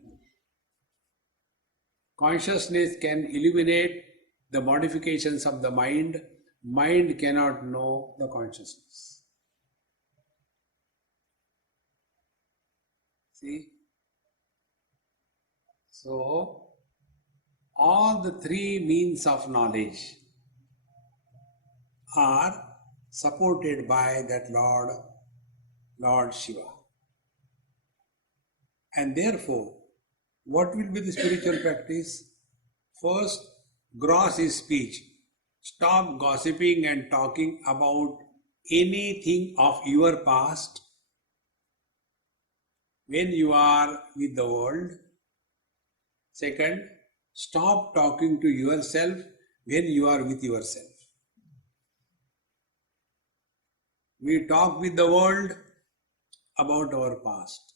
Consciousness can illuminate the modifications of the mind. Mind cannot know the consciousness. See? So, all the three means of knowledge are supported by that Lord Shiva. And therefore, what will be the spiritual practice? First, gross is speech. Stop gossiping and talking about anything of your past when you are with the world. Second, stop talking to yourself when you are with yourself. We talk with the world about our past.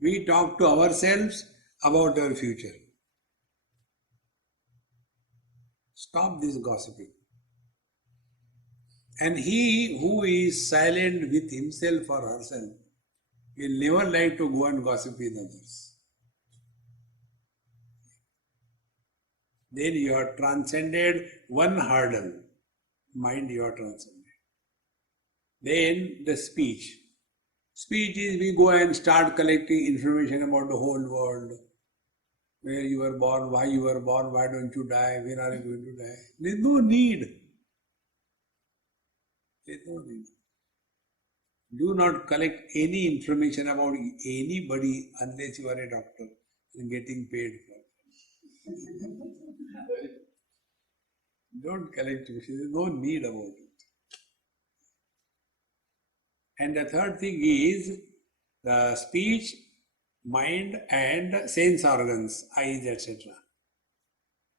We talk to ourselves about our future. Stop this gossiping. And he who is silent with himself or herself will never like to go and gossip with others. Then you are transcended one hurdle. Mind you are transcended. Then the speech. Speech is we go and start collecting information about the whole world. Where you were born, why you were born, why don't you die, when are you going to die? There is no need. There is no need. Do not collect any information about anybody unless you are a doctor and getting paid for it. Don't collect information. There is no need about it. And the third thing is the speech, mind and sense organs, eyes, etc.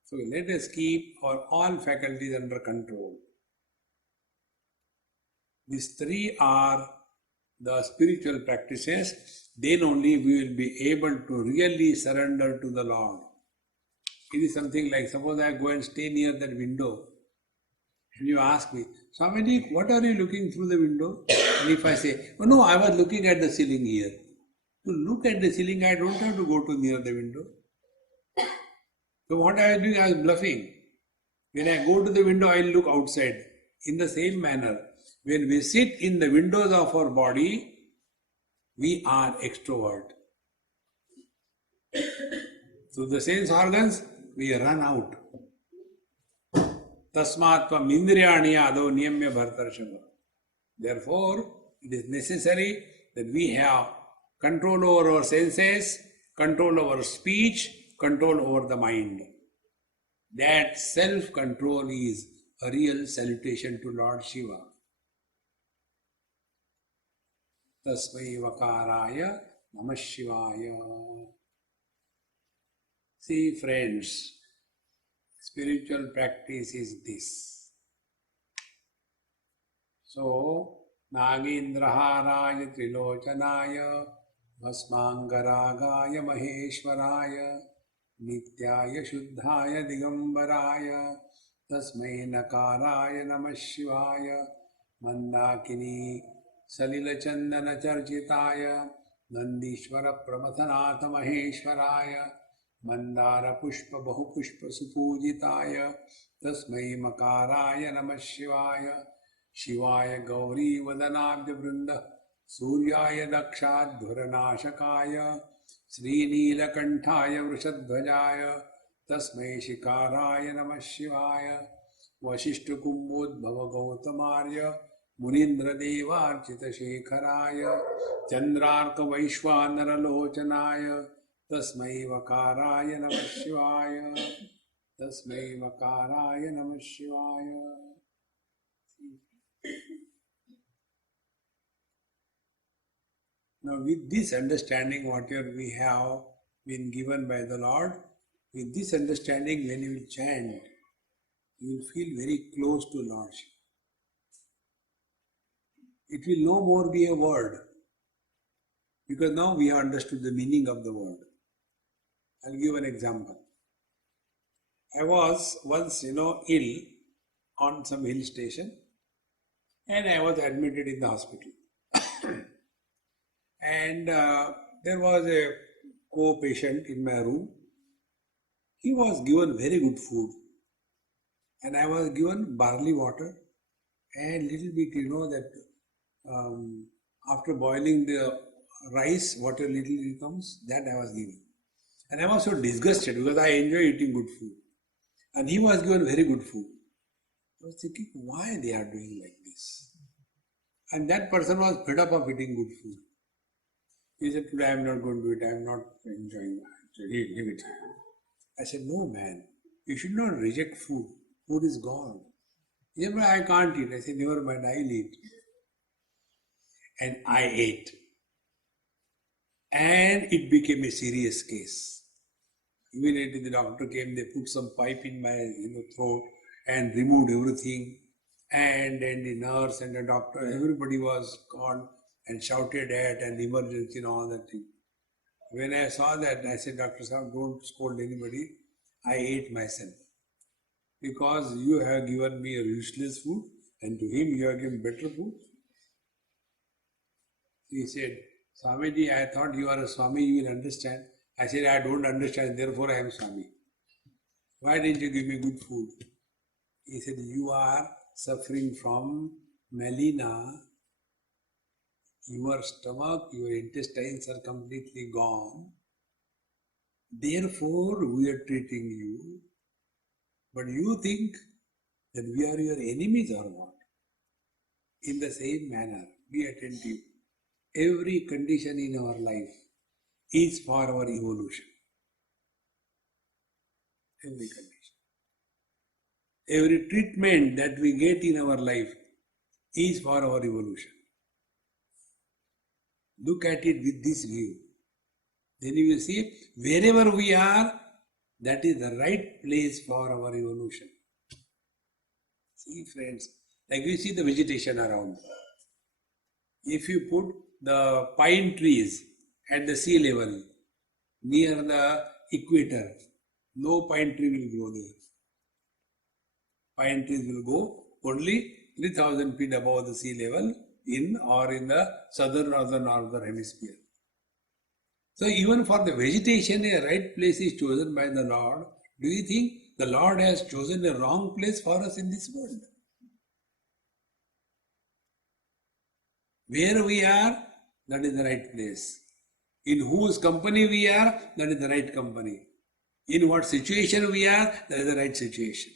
So let us keep our all faculties under control. These three are the spiritual practices, then only we will be able to really surrender to the Lord. It is something like, suppose I go and stay near that window, and you ask me, Swamiji, what are you looking through the window? And if I say, oh no, I was looking at the ceiling here. To look at the ceiling, I don't have to go to near the window. So what I was doing, I was bluffing. When I go to the window, I look outside. In the same manner, when we sit in the windows of our body, we are extrovert. Through the sense organs, we run out. Tasmat tvam indriyani ado niyamya bhartarshava. Therefore, it is necessary that we have control over our senses, control over speech, control over the mind. That self-control is a real salutation to Lord Shiva. Tasmai vakaraya namah shivaya. See friends, spiritual practice is this. So, Nagendraharaya Trilochanaya Bhasmangaragaya Maheshwaraya Nityaya Shuddhaya Digambaraya Tasmai Nakaraya Namah Shivaya Mandakini Salila Chandana Charchitaya Nandishwara Pramathanatha Maheshwaraya Mandara Pushpa Bahu Pushpa Supujitaya Tasmai Makaraya Namah Shivaya Shivaya Gauri Vadanabhya Vrinda Suryaya Dakshadhuranashakaya Srinilakantaya Vrishadhvajaya Tasmai Shikaraya Namah Shivaya Vasishta Kumbodbhava Gautamarya Munindra Devarchita Shekharaya Chandrarka Vaishwanara Lochanaya Tasmai Vakaraya Namah Shivaya Tasmai Vakaraya Namah Shivaya. Now with this understanding, whatever we have been given by the Lord, with this understanding when you will chant, you will feel very close to Lord Shiva. It will no more be a word, because now we have understood the meaning of the word. I'll give an example. I was once, ill on some hill station, and I was admitted in the hospital. And there was a co-patient in my room. He was given very good food, and I was given barley water and little bit, that after boiling the rice, water little comes, that I was given. And I was so disgusted because I enjoy eating good food. And he was given very good food. I was thinking, why they are doing like this? And that person was fed up of eating good food. He said, today I am not going to eat, I am not enjoying it. Leave it. I said, no man, you should not reject food. Food is God. He said, but I can't eat. I said, never mind, I'll eat. And I ate. And it became a serious case. Immediately the doctor came, they put some pipe in my throat and removed everything. And then the nurse and the doctor, everybody was called and shouted at and emergency and all that thing. When I saw that, I said, Dr. Sahab, don't scold anybody. I ate myself. Because you have given me a useless food and to him you have given better food. He said, Swamiji, I thought you are a Swami, you will understand. I said, I don't understand, therefore I am Swami. Why didn't you give me good food? He said, you are suffering from melena. Your stomach, your intestines are completely gone. Therefore, we are treating you. But you think that we are your enemies or what? In the same manner, be attentive. Every condition in our life is for our evolution. Every condition. Every treatment that we get in our life is for our evolution. Look at it with this view. Then you will see wherever we are, that is the right place for our evolution. See friends, like we see the vegetation around. If you put the pine trees at the sea level near the equator, no pine tree will grow there. Pine trees will go only 3000 feet above the sea level in the southern or the northern hemisphere. So even for the vegetation, a right place is chosen by the Lord. Do you think the Lord has chosen a wrong place for us in this world? Where we are, that is the right place. In whose company we are, that is the right company. In what situation we are, that is the right situation.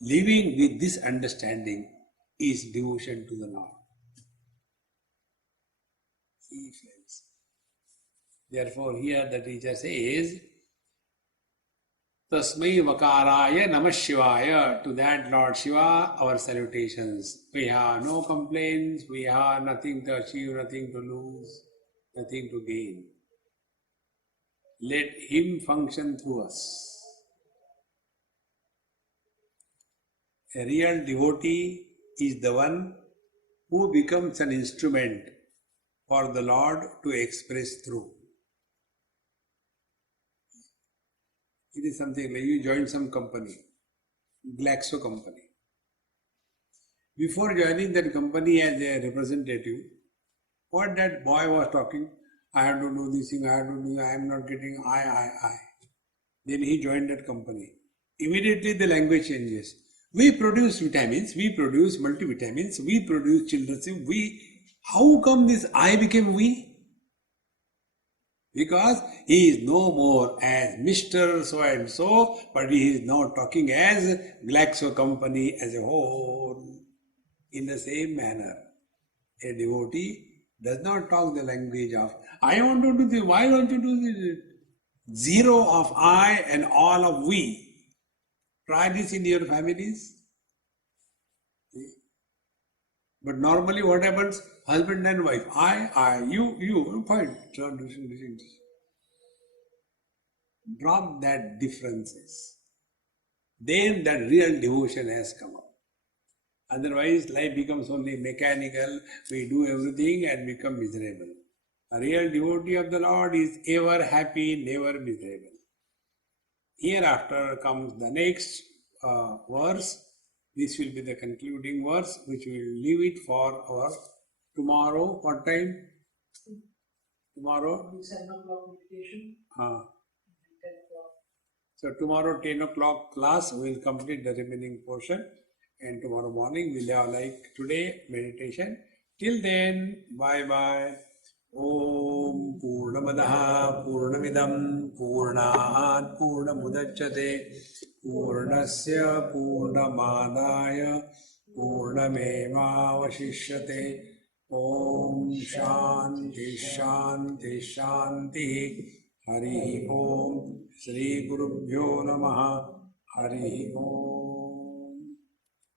Living with this understanding is devotion to the Lord. See, friends. Therefore, here the teacher says, Tasmai Vakaraya Namah Shivaya. To that Lord Shiva, our salutations. We have no complaints, we have nothing to achieve, nothing to lose, nothing to gain. Let Him function through us. A real devotee is the one who becomes an instrument for the Lord to express through. It is something like you join some company, Glaxo company. Before joining that company as a representative, what that boy was talking, I have to do this thing, I have to do, I am not getting, I. Then he joined that company. Immediately the language changes. We produce vitamins, we produce multivitamins, we produce children. How come this I became we? Because he is no more as Mr. So and so, but he is now talking as Glaxo company as a whole. In the same manner, a devotee does not talk the language of I want to do this, why don't you do this? Zero of I and all of we. Try this in your families. But normally what happens? Husband and wife, I, you, fine. Drop that differences. Then that real devotion has come up. Otherwise, life becomes only mechanical. We do everything and become miserable. A real devotee of the Lord is ever happy, never miserable. Hereafter comes the next verse. This will be the concluding verse, which we will leave it for our tomorrow. What time? Tomorrow? 7 o'clock meditation. 10 o'clock. So tomorrow 10 o'clock class, we will complete the remaining portion. And tomorrow morning we'll have like today meditation. Till then, bye-bye. Om Purnamadaha Purnamidam Purnat Purnamudachyate Purnasya Purnamadaya Purnamevavashishyate. Om Shanti Shanti Shanti. Hari Om. Shri Gurubhyo Namaha. Hari Om.